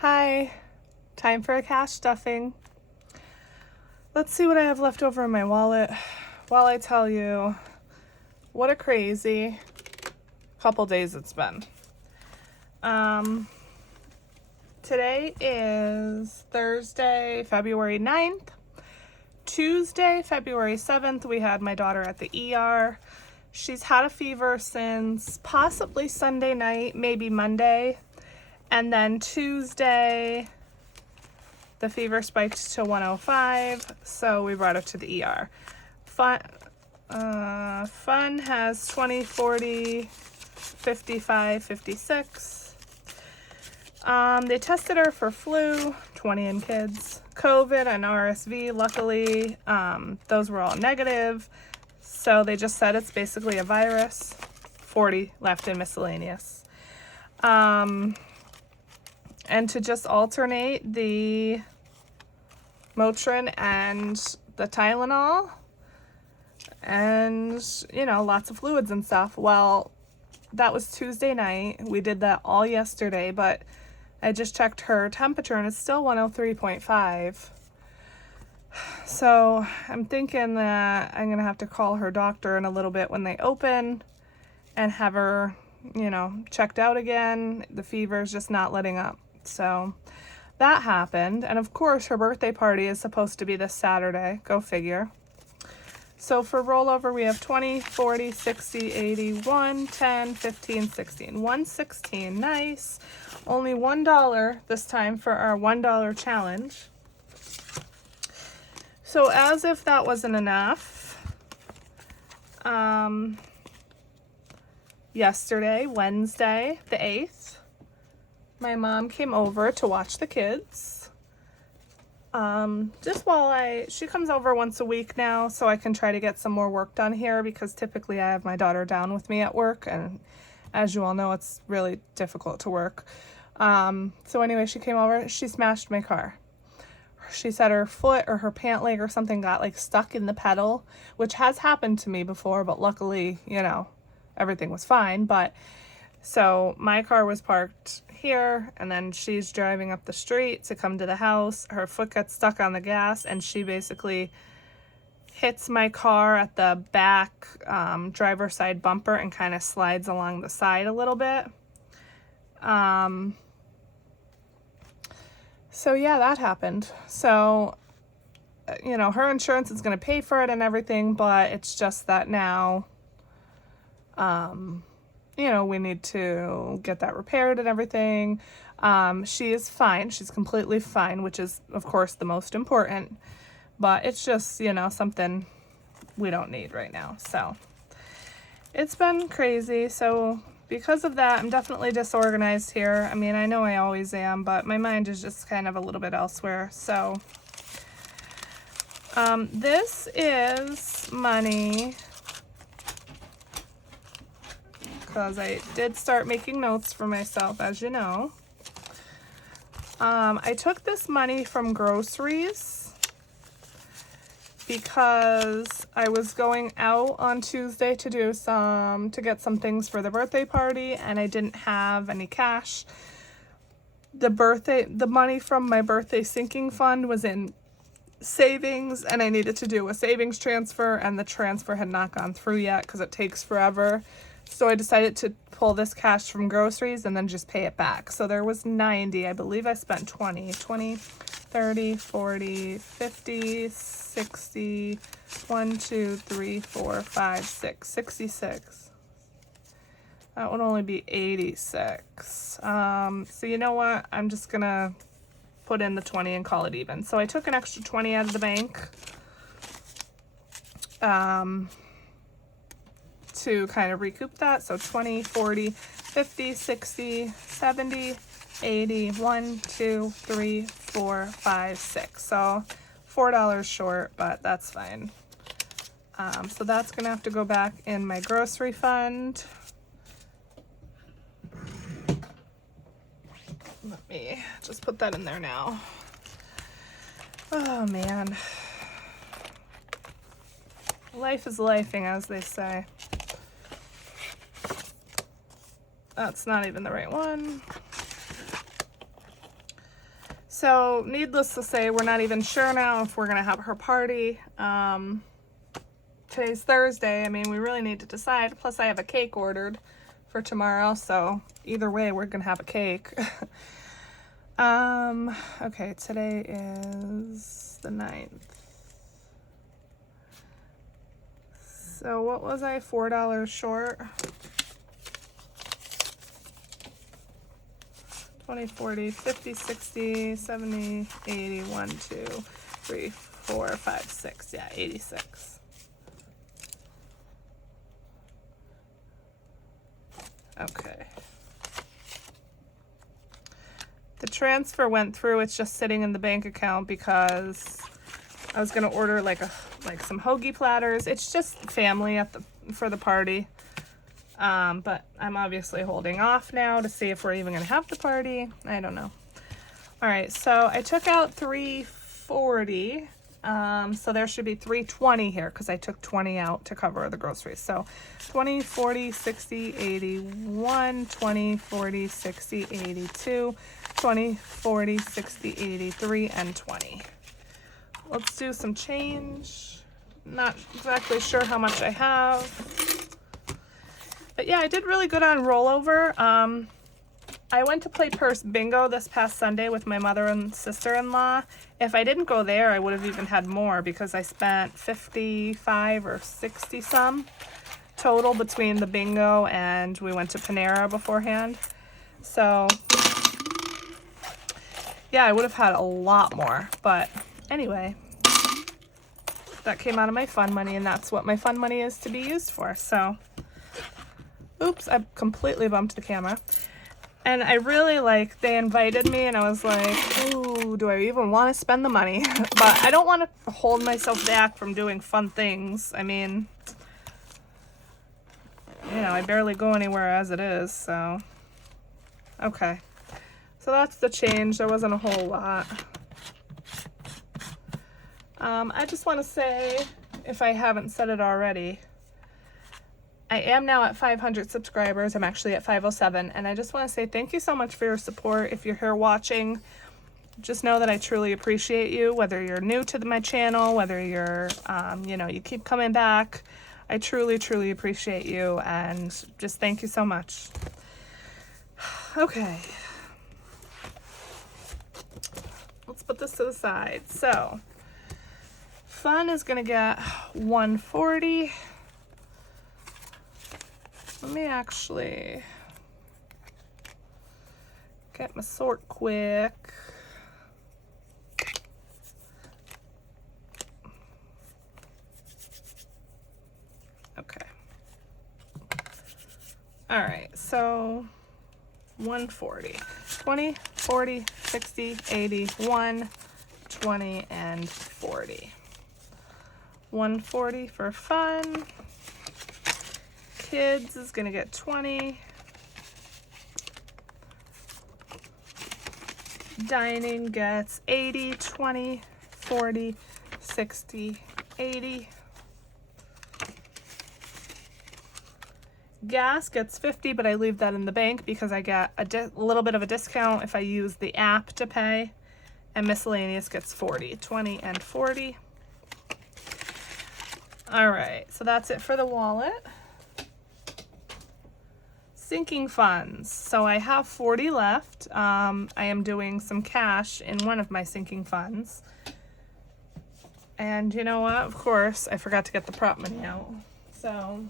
Hi, time for a cash stuffing. Let's see what I have left over in my wallet while I tell you what a crazy couple days it's been. Today is Thursday, February 9th. Tuesday, February 7th, we had my daughter at the ER. She's had a fever since possibly Sunday night, maybe Monday. And then Tuesday, the fever spiked to 105, so we brought her to the ER. Fun has 20, 40, 55, 56. They tested her for flu, 20 in kids, COVID and RSV. Luckily, those were all negative. So they just said it's basically a virus. 40 left in miscellaneous. And to just alternate the Motrin and the Tylenol and, lots of fluids and stuff. Well, that was Tuesday night. We did that all yesterday, but I just checked her temperature and it's still 103.5. So I'm thinking that I'm going to have to call her doctor in a little bit when they open and have her, checked out again. The fever is just not letting up. So that happened. And of course, her birthday party is supposed to be this Saturday. Go figure. So for rollover, we have 20, 40, 60, 80, 1, 10, 15, 16. 116. Nice. Only $1 this time for our $1 challenge. So as if that wasn't enough, yesterday, Wednesday, the 8th, my mom came over to watch the kids. Just while she comes over once a week now, so I can try to get some more work done here, because typically I have my daughter down with me at work, and as you all know, it's really difficult to work. So anyway, she came over, she smashed my car. She said her foot or her pant leg or something got stuck in the pedal, which has happened to me before, but luckily, everything was fine. But so my car was parked here, and then she's driving up the street to come to the house. Her foot gets stuck on the gas, and she basically hits my car at the back driver's side bumper and kind of slides along the side a little bit. So yeah, that happened. So, her insurance is going to pay for it and everything, but it's just that now, we need to get that repaired and everything. She is fine. She's completely fine, which is, of course, the most important. But it's just, something we don't need right now. So it's been crazy. So because of that, I'm definitely disorganized here. I mean, I know I always am, but my mind is just kind of a little bit elsewhere. So this is money, because I did start making notes for myself, as you know. I took this money from groceries because I was going out on Tuesday to get some things for the birthday party, and I didn't have any cash. The money from my birthday sinking fund was in savings, and I needed to do a savings transfer, and the transfer had not gone through yet because it takes forever. So I decided to pull this cash from groceries and then just pay it back. So there was 90. I believe I spent 20, 30, 40, 50, 60, 1, 2, 3, 4, 5, 6, 66. That would only be 86. So you know what? I'm just going to put in the 20 and call it even. So I took an extra 20 out of the bank to kind of recoup that. So 20, 40, 50, 60, 70, 80, 1, 2, 3, 4, 5, 6. So $4 short, but that's fine. So that's gonna have to go back in my grocery fund. Let me just put that in there now. Oh man. Life is lifing, as they say. That's not even the right one. So needless to say, we're not even sure now if we're gonna have her party. Today's Thursday. I mean, we really need to decide. Plus I have a cake ordered for tomorrow, so either way we're gonna have a cake. Okay, today is the 9th. So what was I, $4 short? 20, 40, 50, 60, 70, 80, 1, 2, 3, 4, 5, 6. Yeah, 86. Okay. The transfer went through. It's just sitting in the bank account because I was gonna order like some hoagie platters. It's just family for the party. But I'm obviously holding off now to see if we're even gonna have the party. I don't know. All right, so I took out $340. So there should be $320 here because I took 20 out to cover the groceries. So 20, 40, 60, 81, 20, 40, 60, 82, 20, 40, 60, 83, and 20. Let's do some change. Not exactly sure how much I have. But yeah, I did really good on rollover. I went to play purse bingo this past Sunday with my mother and sister-in-law. If I didn't go there, I would have even had more because I spent 55 or 60 some total between the bingo and we went to Panera beforehand. So yeah, I would have had a lot more, but anyway, that came out of my fun money, and that's what my fun money is to be used for. So oops, I completely bumped the camera. And I really they invited me and I was like, ooh, do I even want to spend the money? But I don't want to hold myself back from doing fun things. I mean, you know, I barely go anywhere as it is, so. Okay. So that's the change. There wasn't a whole lot. I just want to say, if I haven't said it already, I am now at 500 subscribers. I'm actually at 507, and I just want to say thank you so much for your support. If you're here watching, just know that I truly appreciate you, whether you're new to my channel, whether you're, you know, you keep coming back. I truly, truly appreciate you, and just thank you so much. Okay. Let's put this to the side. So, fun is going to get 140. Let me actually get my sort quick. Okay. All right, so 140. 20, 40, 60, 80, 1, 20, and 40. 140 for fun. Kids is gonna get 20. Dining gets 80, 20, 40, 60, 80. Gas gets 50, but I leave that in the bank because I get a little bit of a discount if I use the app to pay. And miscellaneous gets 40, 20, and 40. All right, so that's it for the wallet. Sinking funds. So I have 40 left. I am doing some cash in one of my sinking funds. And you know what? Of course, I forgot to get the prop money out. So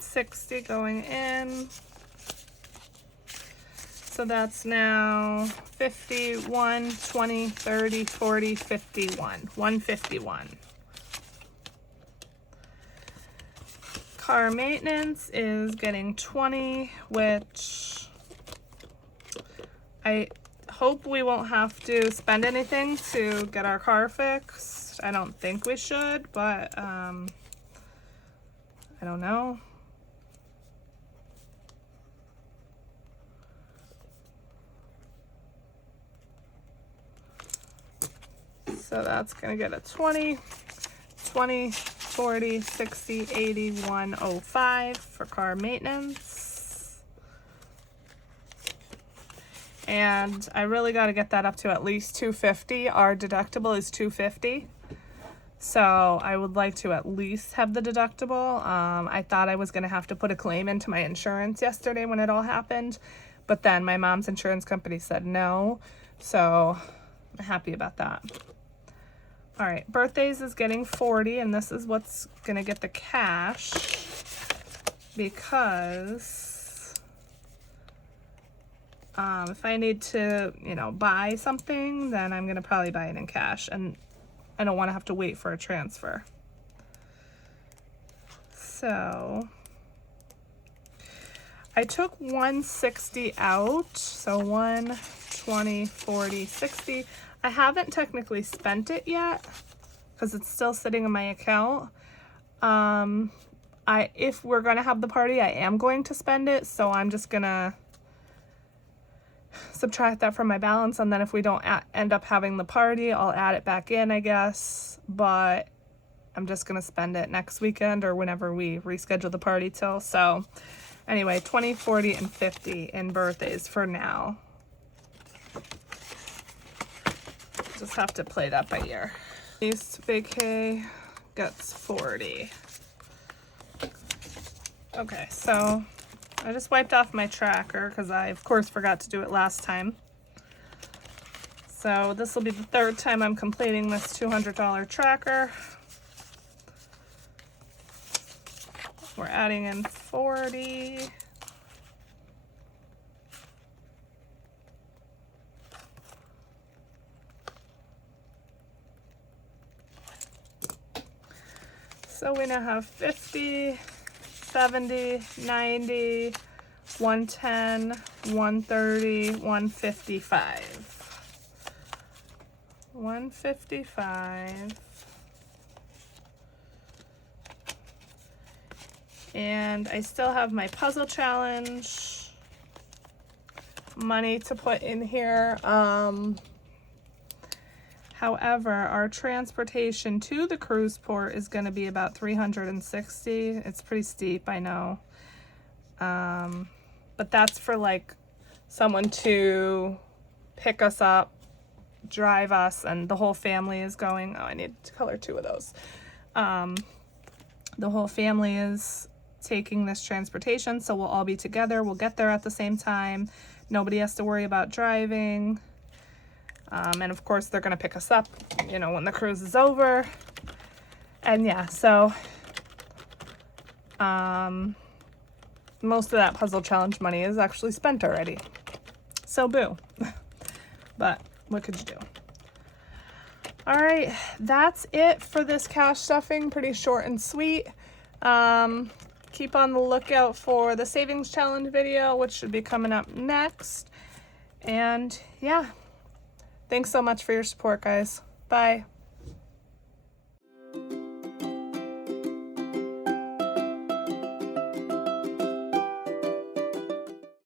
$60 going in. So that's now 51, 20, 30, 40, 51. 151. Car maintenance is getting 20, which I hope we won't have to spend anything to get our car fixed. I don't think we should, but I don't know. So that's going to get a 20, 20, 40, 60, 80, 105 for car maintenance. And I really got to get that up to at least 250. Our deductible is 250. So I would like to at least have the deductible. I thought I was going to have to put a claim into my insurance yesterday when it all happened. But then my mom's insurance company said no. So I'm happy about that. All right, birthdays is getting 40, and this is what's gonna get the cash because if I need to, you know, buy something, then I'm gonna probably buy it in cash, and I don't want to have to wait for a transfer. So I took 160 out, so 120, 40, 60. I haven't technically spent it yet because it's still sitting in my account. If we're gonna have the party, I am going to spend it, so I'm just gonna subtract that from my balance, and then if we don't end up having the party, I'll add it back in, I guess. But I'm just gonna spend it next weekend or whenever we reschedule the party till. So anyway, 20, 40, and 50 in birthdays for now. Just have to play that by ear. East vacay gets 40. Okay, so I just wiped off my tracker because I, of course, forgot to do it last time. So this will be the third time I'm completing this $200 tracker. We're adding in 40. So we now have 50, 70, 90, 110, 130, 155. 155. And I still have my puzzle challenge money to put in here. However, our transportation to the cruise port is going to be about $360. It's pretty steep, I know. But that's for like someone to pick us up, drive us, and the whole family is going. Oh, I need to color 2 of those. The whole family is taking this transportation, so we'll all be together. We'll get there at the same time. Nobody has to worry about driving. And of course they're gonna pick us up, you know, when the cruise is over. And yeah, so most of that puzzle challenge money is actually spent already. So boo. But what could you do? All right, that's it for this cash stuffing. Pretty short and sweet. Keep on the lookout for the savings challenge video, which should be coming up next. And yeah. Thanks so much for your support, guys. Bye.